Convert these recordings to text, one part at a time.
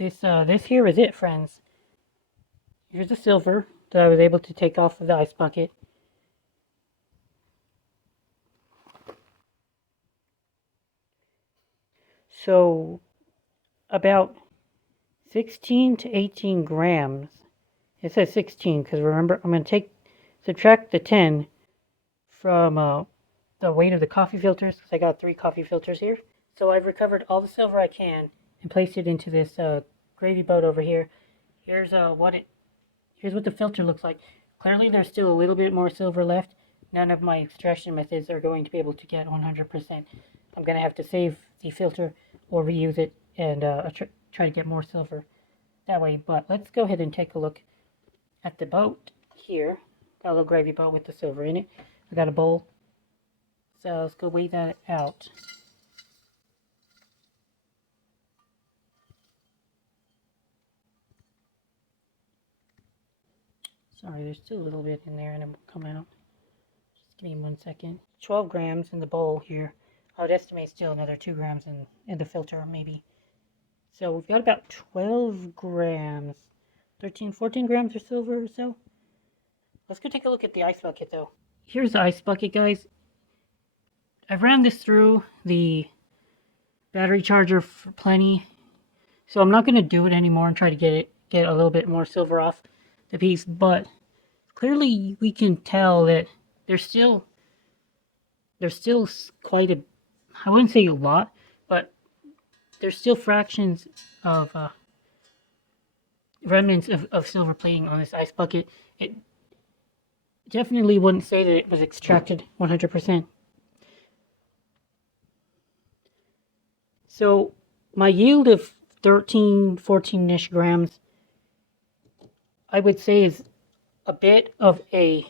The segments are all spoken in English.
This here is it, friends. Here's the silver that I was able to take off of the ice bucket. So about 16 to 18 grams. It says 16 because remember I'm going to subtract the 10 from the weight of the coffee filters because I got 3 coffee filters here. So I've recovered all the silver I can and placed it into this gravy boat over here. Here's what the filter looks like. Clearly there's still a little bit more silver left. None of my extraction methods are going to be able to get 100%. I'm going to have to save the filter or reuse it and try to get more silver that way. But let's go ahead and take a look at the boat here. Got a little gravy boat with the silver in it. I got a bowl. So let's go weigh that out. Sorry, there's still a little bit in there and it will come out. Just give me 1 second. 12 grams in the bowl here. I would estimate still another 2 grams in the filter, maybe. So we've got about 12 grams. 13, 14 grams of silver or so. Let's go take a look at the ice bucket, though. Here's the ice bucket, guys. I've ran this through the battery charger for plenty. So I'm not going to do it anymore and try to get a little bit more silver off the piece. But clearly we can tell that there's still quite a, I wouldn't say a lot, but there's still fractions of remnants of silver plating on this ice bucket. It definitely wouldn't say that it was extracted 100%. So my yield of 13, 14-ish grams, I would say is a bit of a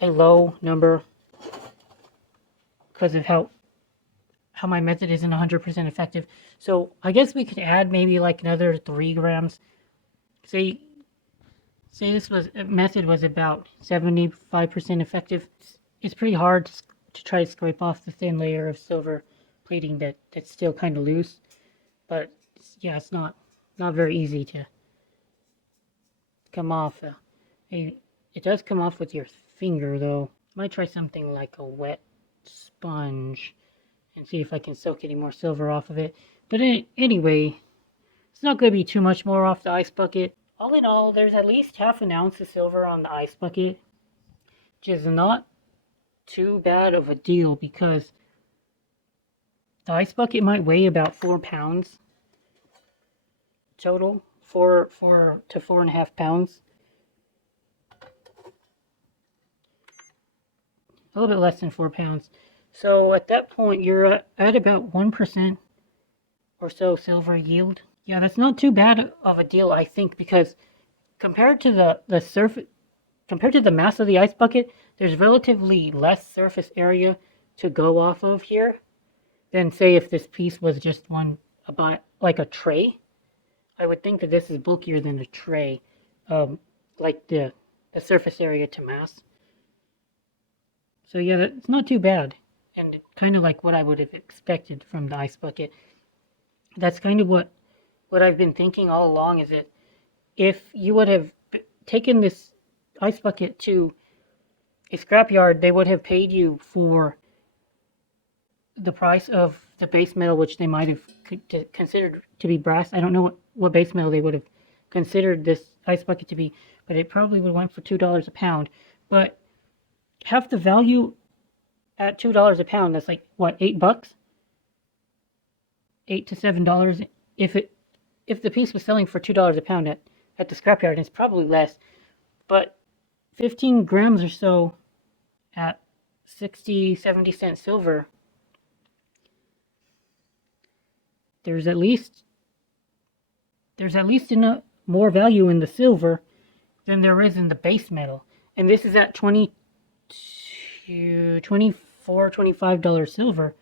low number because of how my method isn't 100% effective. So I guess we could add maybe like another 3 grams. Say this method was about 75% effective. It's pretty hard to try to scrape off the thin layer of silver plating that's still kind of loose. But yeah, it's not very easy to come off. It does come off with your finger though. Might try something like a wet sponge and see if I can soak any more silver off of it. But anyway, it's not going to be too much more off the ice bucket. All in all, there's at least half an ounce of silver on the ice bucket, which is not too bad of a deal because the ice bucket might weigh about 4 pounds total, 4 to 4.5 pounds. A little bit less than 4 pounds. So at that point, you're at about 1% or so silver yield. Yeah, that's not too bad of a deal, I think, because compared to the surface, compared to the mass of the ice bucket, there's relatively less surface area to go off of here than say if this piece was just like a tray. I would think that this is bulkier than a tray, like the surface area to mass. So yeah, that's not too bad, and kind of like what I would have expected from the ice bucket. That's kind of what I've been thinking all along, is that if you would have taken this ice bucket to a scrapyard, they would have paid you for the price of the base metal, which they might have considered to be brass. I don't know what base metal they would have considered this ice bucket to be, but it probably would have went for $2 a pound. But half the value at $2 a pound, that's like what, $8? $8 to $7. If the piece was selling for $2 a pound at the scrapyard, it's probably less. But 15 grams or so at 60, 70 cent silver, there's at least enough more value in the silver than there is in the base metal. And this is at $24, $25 silver.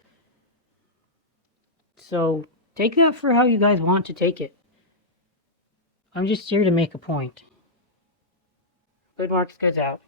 So take that for how you guys want to take it. I'm just here to make a point. Good Marks, goods out.